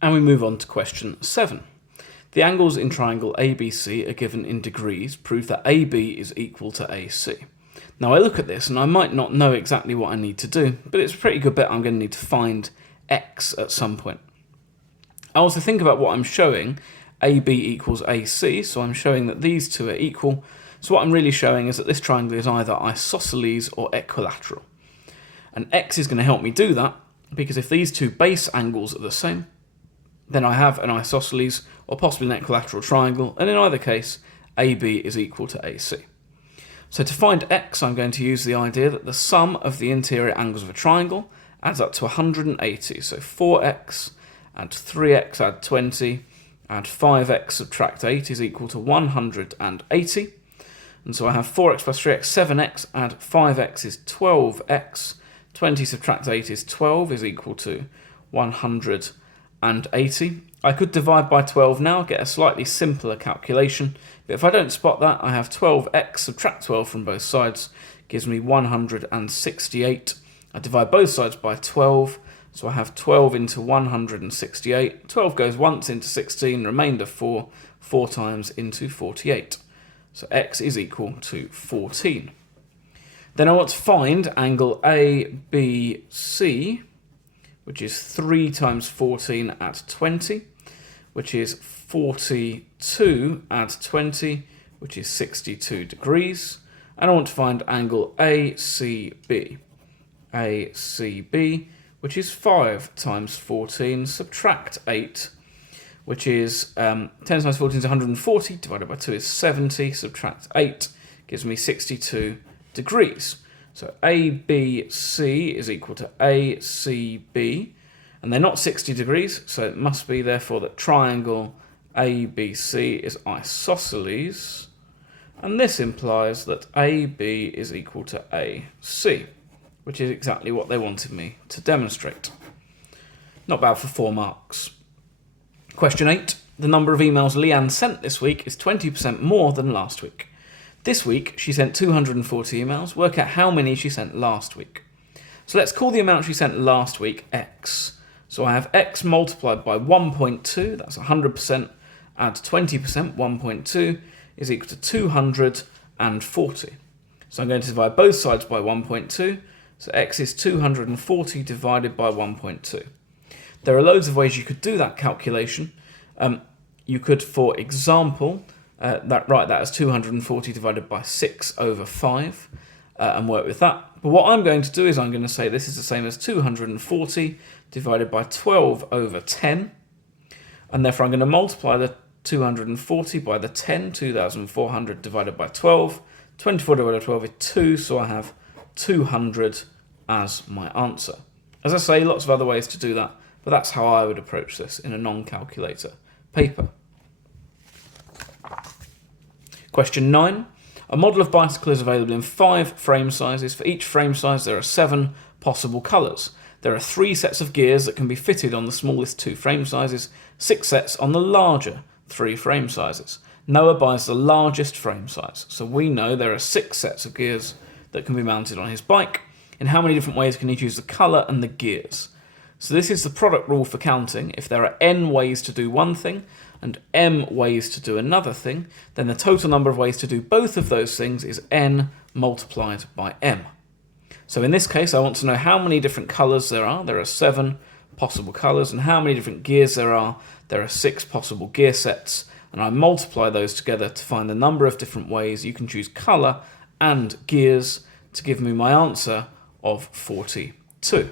And we move on to question 7. The angles in triangle ABC are given in degrees. Prove that AB is equal to AC. Now I look at this and I might not know exactly what I need to do, but it's a pretty good bet I'm going to need to find x at some point. I also think about what I'm showing. AB equals AC, so I'm showing that these two are equal. So what I'm really showing is that this triangle is either isosceles or equilateral. And x is going to help me do that, because if these two base angles are the same, then I have an isosceles or possibly an equilateral triangle, and in either case, AB is equal to AC. So to find x, I'm going to use the idea that the sum of the interior angles of a triangle adds up to 180. So 4x add 3x add 20, add 5x subtract 8 is equal to 180. And so I have 4x plus 3x, 7x, add 5x is 12x, 20 subtract 8 is 12 is equal to 180. I could divide by 12 now, get a slightly simpler calculation, but if I don't spot that, I have 12x subtract 12 from both sides, gives me 168. I divide both sides by 12, so I have 12 into 168. 12 goes once into 16, remainder 4, 4 times into 48. So x is equal to 14. Then I want to find angle ABC, which is 3 times 14 at 20, which is 42 at 20, which is 62 degrees. And I want to find angle ACB. ACB, which is 5 times 14, subtract 8, which is 10 times 14 is 140, divided by 2 is 70, subtract 8, gives me 62 degrees. So ABC is equal to ACB, and they're not 60 degrees, so it must be therefore that triangle ABC is isosceles, and this implies that AB is equal to AC, which is exactly what they wanted me to demonstrate. Not bad for 4 marks. Question 8. The number of emails Leanne sent this week is 20% more than last week. This week, she sent 240 emails. Work out how many she sent last week. So let's call the amount she sent last week x. So I have x multiplied by 1.2, that's 100%, add 20%, 1.2, is equal to 240. So I'm going to divide both sides by 1.2, so x is 240 divided by 1.2. There are loads of ways you could do that calculation. You could, for example, write that as 240 divided by 6 over 5 and work with that. But what I'm going to do is I'm going to say this is the same as 240 divided by 12 over 10. And therefore I'm going to multiply the 240 by the 10, 2,400 divided by 12. 24 divided by 12 is 2, so I have 200 as my answer. As I say, lots of other ways to do that, but that's how I would approach this in a non-calculator paper. Question 9. A model of bicycle is available in 5 frame sizes. For each frame size there are 7 possible colours. There are 3 sets of gears that can be fitted on the smallest 2 frame sizes, 6 sets on the larger 3 frame sizes. Noah buys the largest frame size, so we know there are 6 sets of gears that can be mounted on his bike. In how many different ways can he choose the colour and the gears? So this is the product rule for counting. If there are n ways to do one thing and m ways to do another thing, then the total number of ways to do both of those things is n multiplied by m. So in this case, I want to know how many different colours there are. There are 7 possible colours, and how many different gears there are. There are 6 possible gear sets, and I multiply those together to find the number of different ways you can choose colour and gears to give me my answer of 42.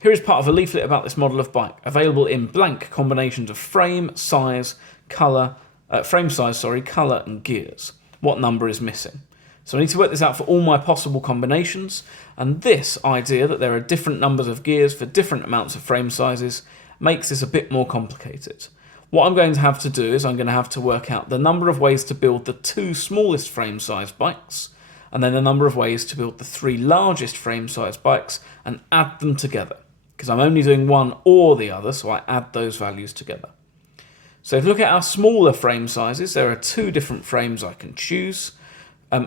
Here is part of a leaflet about this model of bike, available in blank combinations of frame size, colour, colour and gears. What number is missing? So I need to work this out for all my possible combinations, and this idea that there are different numbers of gears for different amounts of frame sizes makes this a bit more complicated. What I'm going to have to do is I'm going to have to work out the number of ways to build the 2 smallest frame size bikes, and then the number of ways to build the 3 largest frame size bikes and add them together. Because I'm only doing one or the other, so I add those values together. So if you look at our smaller frame sizes, there are 2 different frames I can choose.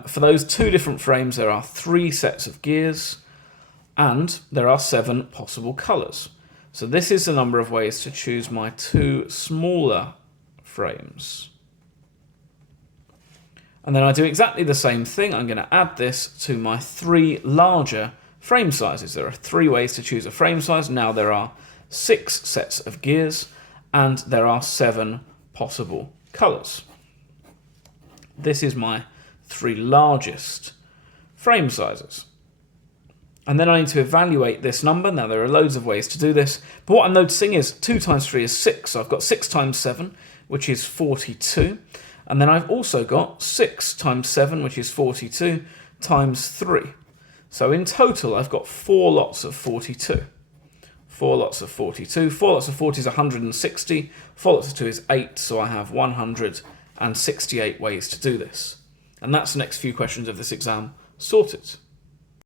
For those 2 different frames, there are 3 sets of gears, and there are 7 possible colours. So this is the number of ways to choose my 2 smaller frames. And then I do exactly the same thing. I'm going to add this to my 3 larger frame sizes. There are 3 ways to choose a frame size. Now there are 6 sets of gears and there are 7 possible colours. This is my 3 largest frame sizes. And then I need to evaluate this number. Now there are loads of ways to do this, but what I'm noticing is 2 times 3 is 6. So I've got 6 times 7, which is 42. And then I've also got 6 times 7, which is 42, times 3. So in total, I've got 4 lots of 42. 4 lots of 42. 4 lots of 40 is 160. 4 lots of 2 is 8, so I have 168 ways to do this. And that's the next few questions of this exam sorted.